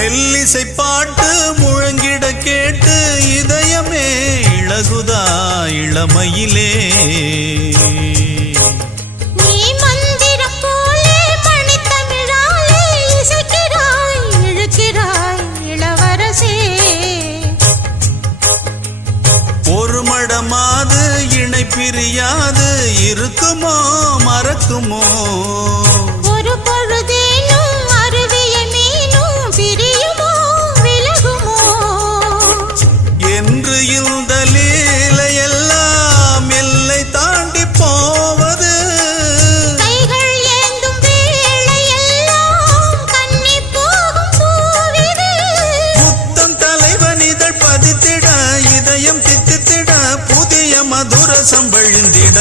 மெல்லிசை பாட்டு முழங்கிட கேட்டு இதயமே இளகுதா இளமையிலே நீ மந்திரம் போலே மணித்தமிழாலே இசைக்கிறாய் இழுக்கிறாய் இளவரசே ஒரு மடமாது இணை பிரியாது இருக்குமோ மறக்குமோ ஒரு பொழுதேனும் அருவிய மீனும் பிரியுமோ விலகுமோ என்று இந்த லீலையெல்லாம் எல்லை தாண்டி போவது கைகள் ஏந்தும் வேளையெல்லாம் கண்ணி போகும் பூவிது புத்தம் தலைவன் இதழ் பதித்திட இதயம் தித்தித்திட புதிய மதுர சம்பழிந்திட